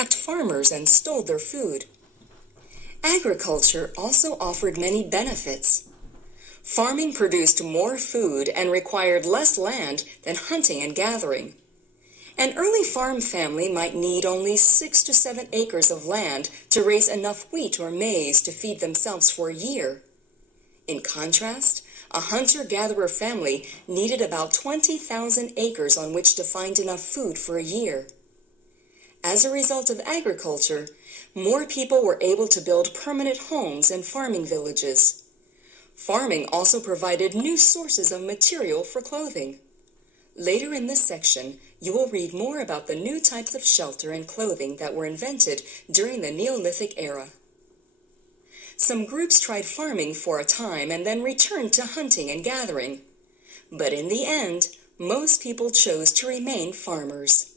attacked farmers and stole their food. Agriculture also offered many benefits. Farming produced more food and required less land than hunting and gathering. An early farm family might need only 6 to 7 acres of land to raise enough wheat or maize to feed themselves for a year. In contrast, a hunter-gatherer family needed about 20,000 acres on which to find enough food for a year. As a result of agriculture, more people were able to build permanent homes and farming villages. Farming also provided new sources of material for clothing. Later in this section, you will read more about the new types of shelter and clothing that were invented during the Neolithic era. Some groups tried farming for a time and then returned to hunting and gathering. But in the end, most people chose to remain farmers.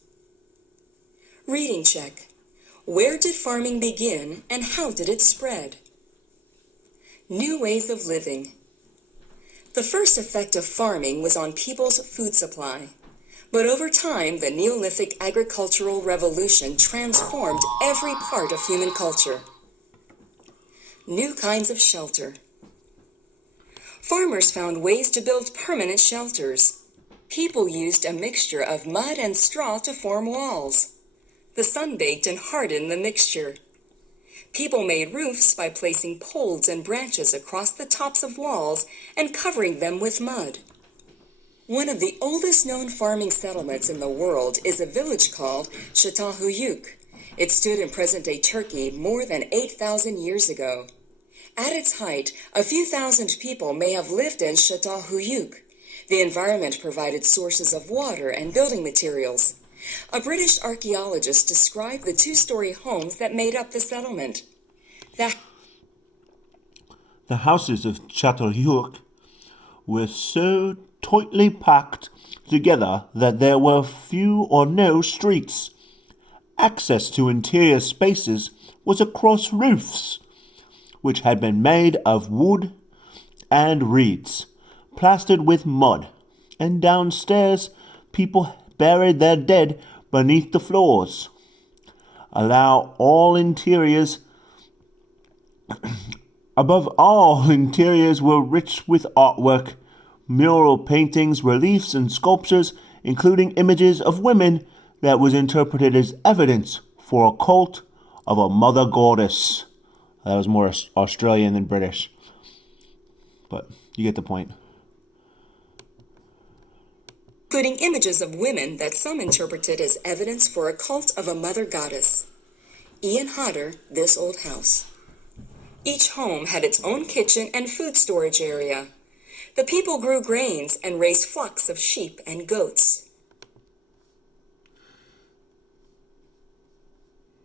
Reading check. Where did farming begin and how did it spread? New ways of living. The first effect of farming was on people's food supply. But over time, the Neolithic agricultural revolution transformed every part of human culture. New kinds of shelter. Farmers found ways to build permanent shelters. People used a mixture of mud and straw to form walls. The sun baked and hardened the mixture. People made roofs by placing poles and branches across the tops of walls and covering them with mud. One of the oldest known farming settlements in the world is a village called Çatalhöyük. It stood in present-day Turkey more than 8,000 years ago. At its height, a few thousand people may have lived in Çatalhöyük. The environment provided sources of water and building materials. A British archaeologist described the two-story homes that made up the settlement. The houses of Çatalhöyük were so tightly packed together that there were few or no streets. Access to interior spaces was across roofs, which had been made of wood and reeds, plastered with mud, and downstairs people buried their dead beneath the floors. Above all, interiors were rich with artwork, mural paintings, reliefs, and sculptures, including images of women that was interpreted as evidence for a cult of a mother goddess. That was more Australian than British, but you get the point. Including images of women that some interpreted as evidence for a cult of a mother goddess. Ian Hodder, This Old House. Each home had its own kitchen and food storage area. The people grew grains and raised flocks of sheep and goats.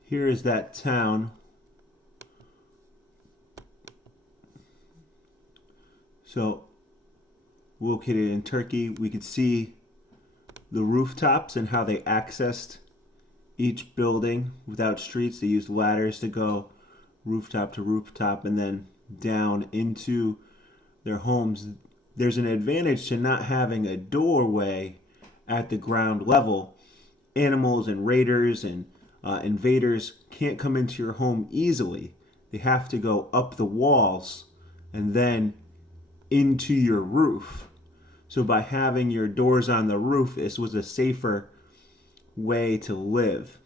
Here is that town. So, located in Turkey, we could see the rooftops and how they accessed each building without streets. They used ladders to go rooftop to rooftop and then down into their homes. There's an advantage to not having a doorway at the ground level. Animals and raiders and invaders can't come into your home easily. They have to go up the walls and then into your roof. So by having your doors on the roof, this was a safer way to live.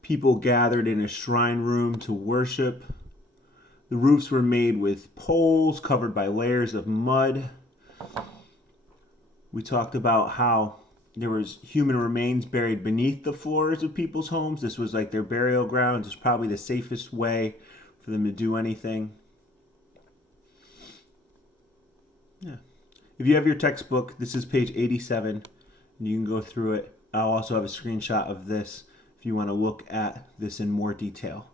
People gathered in a shrine room to worship. The roofs were made with poles covered by layers of mud. We talked about how there was human remains buried beneath the floors of people's homes. This was like their burial grounds. It's probably the safest way for them to do anything. Yeah. If you have your textbook, this is page 87, and you can go through it. I'll also have a screenshot of this if you want to look at this in more detail.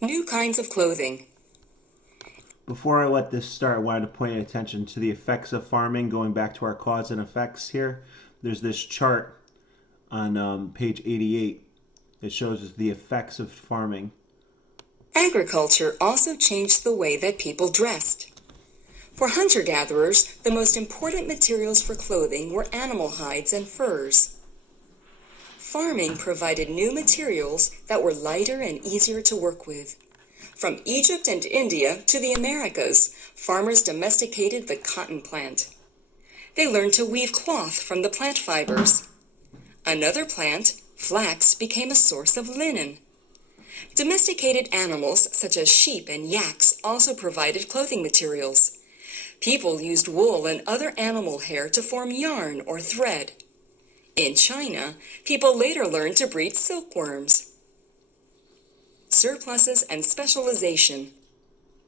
New kinds of clothing. Before I let this start, I wanted to point attention to the effects of farming, going back to our cause and effects here. There's this chart on page 88 that shows us the effects of farming. Agriculture also changed the way that people dressed. For hunter-gatherers, the most important materials for clothing were animal hides and furs. Farming provided new materials that were lighter and easier to work with. From Egypt and India to the Americas, farmers domesticated the cotton plant. They learned to weave cloth from the plant fibers. Another plant, flax, became a source of linen. Domesticated animals such as sheep and yaks also provided clothing materials. People used wool and other animal hair to form yarn or thread. In China, people later learned to breed silkworms. Surpluses and specialization.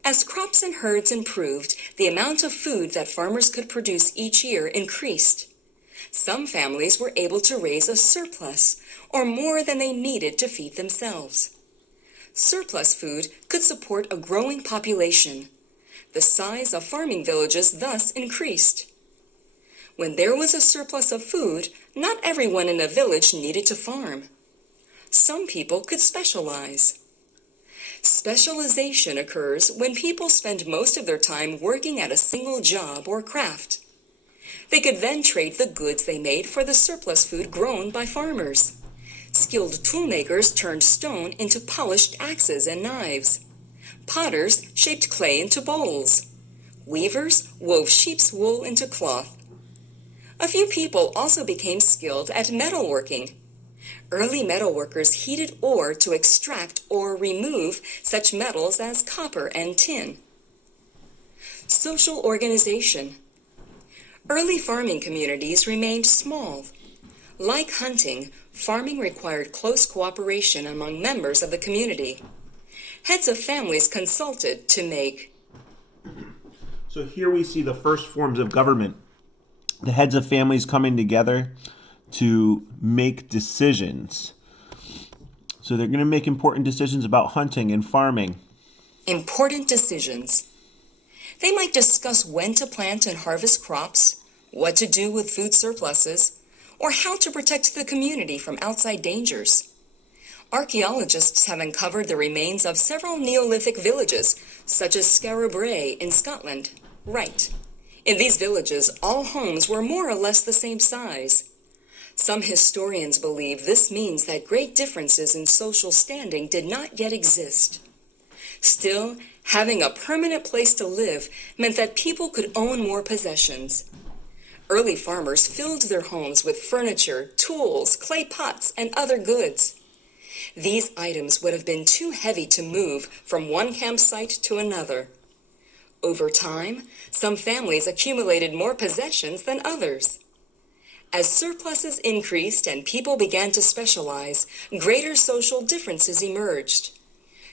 As crops and herds improved, the amount of food that farmers could produce each year increased. Some families were able to raise a surplus, or more than they needed to feed themselves. Surplus food could support a growing population. The size of farming villages thus increased. When there was a surplus of food, not everyone in a village needed to farm. Some people could specialize. Specialization occurs when people spend most of their time working at a single job or craft. They could then trade the goods they made for the surplus food grown by farmers. Skilled toolmakers turned stone into polished axes and knives. Potters shaped clay into bowls. Weavers wove sheep's wool into cloth. A few people also became skilled at metalworking. Early metalworkers heated ore to extract or remove such metals as copper and tin. Social organization. Early farming communities remained small. Like hunting, farming required close cooperation among members of the community. Heads of families consulted to make. So here we see the first forms of government. The heads of families coming together to make decisions. So they're going to make important decisions about hunting and farming. Important decisions. They might discuss when to plant and harvest crops, what to do with food surpluses, or how to protect the community from outside dangers. Archaeologists have uncovered the remains of several Neolithic villages, such as Scarabray in Scotland. Right. In these villages, all homes were more or less the same size. Some historians believe this means that great differences in social standing did not yet exist. Still, having a permanent place to live meant that people could own more possessions. Early farmers filled their homes with furniture, tools, clay pots, and other goods. These items would have been too heavy to move from one campsite to another. Over time, some families accumulated more possessions than others. As surpluses increased and people began to specialize, greater social differences emerged.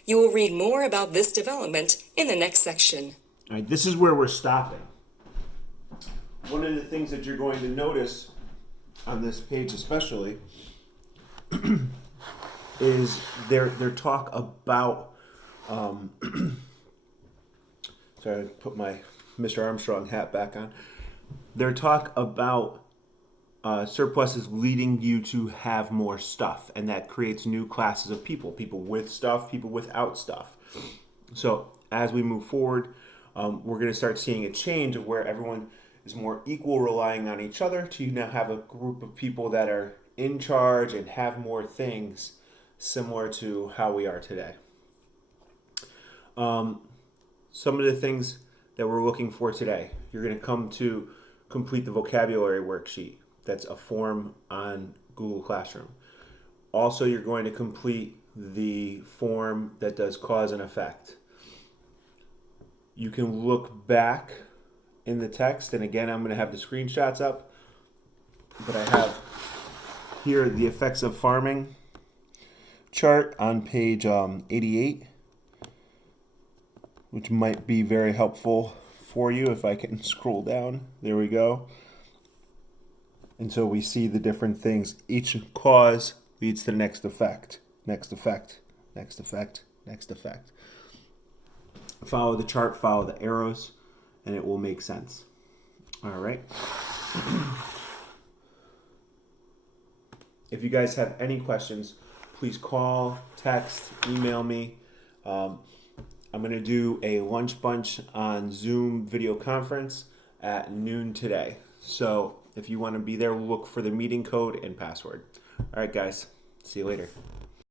You will read more about this development in the next section. All right, this is where we're stopping. One of the things that you're going to notice on this page especially is their talk about sorry, I put my Mr. Armstrong hat back on. Their talk about surpluses leading you to have more stuff, and that creates new classes of people with stuff, people without stuff. So as we move forward, we're going to start seeing a change of where everyone is more equal, relying on each other, to now have a group of people that are in charge and have more things similar to how we are today. Some of the things that we're looking for today, you're going to come to complete the vocabulary worksheet. That's a form on Google Classroom. Also, you're going to complete the form that does cause and effect. You can look back in the text, and again, I'm going to have the screenshots up, but I have here the effects of farming chart on page 88, which might be very helpful for you if I can scroll down. There we go. And so we see the different things. Each cause leads to the next effect, next effect, next effect, next effect. Follow the chart, follow the arrows, and it will make sense. All right. If you guys have any questions, please call, text, email me. I'm going to do a lunch bunch on Zoom video conference at noon today. So if you want to be there, look for the meeting code and password. All right, guys. See you later.